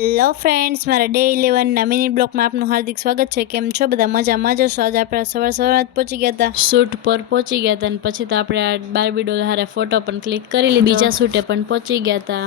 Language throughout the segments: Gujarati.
હેલો ફ્રેન્ડ્સ, મારા ડે 11ના મિની બ્લોગમાં આપનું હાર્દિક સ્વાગત છે। કેમ છો બધા? મજામાં જ હશો। આજે આપણે સવાર પહોંચી ગયા હતા, શૂટ પર પહોંચી ગયા હતા અને પછી તો આપણે આ બાર્બી ડોલ હારે ફોટો પણ ક્લિક કરી લીધો। બીજા શૂટે પણ પહોંચી ગયા હતા।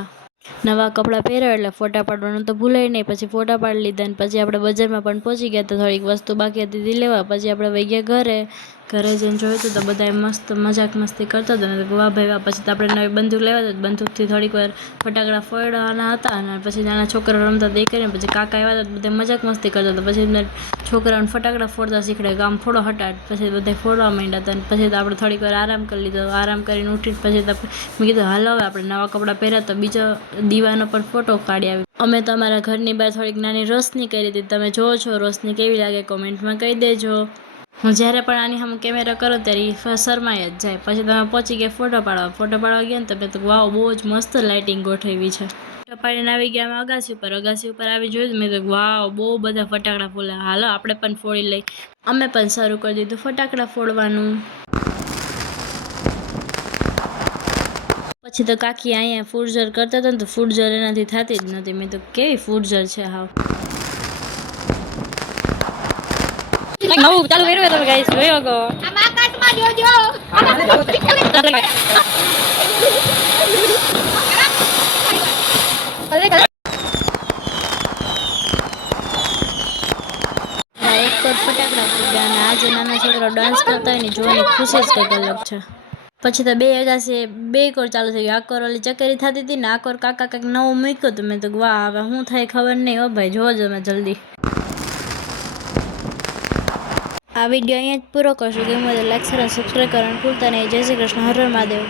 નવા કપડાં પહેર્યા એટલે ફોટા પાડવાનું તો ભૂલાય નહીં। પછી ફોટા પાડી લીધા અને પછી આપણે બજારમાં પણ પહોંચી ગયા હતા। થોડીક વસ્તુ બાકી હતી તે લેવા। પછી આપણે વહી ગયા ઘરે જઈને જોયું તો બધા મસ્ત મજાક મસ્તી કરતા હતા ને વાહ ભાઈ વાહ। પછી તો આપણે નવી બંદૂક લેવા હતા, બંદૂકથી થોડીક વાર ફટાકડા ફોડવાના હતા અને પછી નાના છોકરા રમતા દેખાઈને પછી કાકા આવ્યા હતા, બધા મજાક મસ્તી કરતા હતા। પછી એમને છોકરાઓને ફટાકડા ફોડતા શીખડે કે આમ ફોડો હટાટ, પછી બધા ફોડવા માંડ્યા હતા અને પછી તો આપણે થોડીક વાર આરામ કરી લીધો। આરામ કરીને ઉઠીને પછી તો મેં કીધું હાલો હવે આપણે નવા કપડાં પહેર્યા તો બીજો દીવાનો પણ ફોટો કાઢી આવી। અમે તો અમારા ઘરની બહાર થોડીક નાની રોશની કરી હતી, તમે જોવો છો રોશની કેવી લાગે કોમેન્ટમાં કહી દેજો। હું જ્યારે પણ આની સામે કેમેરા કરો ત્યારે શરમાઈ જ જાય। પછી તમે પહોંચી ગયા ફોટો પાડવા ગયા ને તમે તો વાવ બહુ જ મસ્ત લાઇટિંગ ગોઠવી છે। ફોટો પાડીને આવી ગયા અમે અગાસી ઉપર આવી જોયું મેં તો વાવ બહુ બધા ફટાકડા ફોડ્યા, હાલો આપણે પણ ફોડી લઈ। અમે પણ શરૂ કરી દીધું ફટાકડા ફોડવાનું। પછી તો કાકી અહીંયા ફૂડઝર કરતા હતા ને તો ફૂડઝર એનાથી થતી જ નથી। મેં તો કેવી ફૂડઝર છે હાવ। નવું ચાલુ કર્યું તમે ગાઈસ જોયો ગો આમ આકાશમાં જોજો એક તો ફટાકડા ફૂટ્યા અને આજે નાના છોકરા ડાન્સ કરતા હોય ને જોવાની ખુશી જ કંઈક અલગ છે। પછી તો બે કોર ચાલુ થઈ ગયો। આ કોર ઓલી ચકેરી થતી હતી ને આ કોર કાકા કંઈક નવું મૂક્યું હતું। મેં તો વાહ હવે શું થાય ખબર નહીં હો ભાઈ, જોજો મેં જલ્દી। આ વિડીયો અહીંયા જ પૂરો કરશું। ગમ્યું હોય તો લાઈક, શેર અને સબસ્ક્રાઈબ કરવાનું ભૂલતા નહીં। જય શ્રી કૃષ્ણ, હર હર મહાદેવ।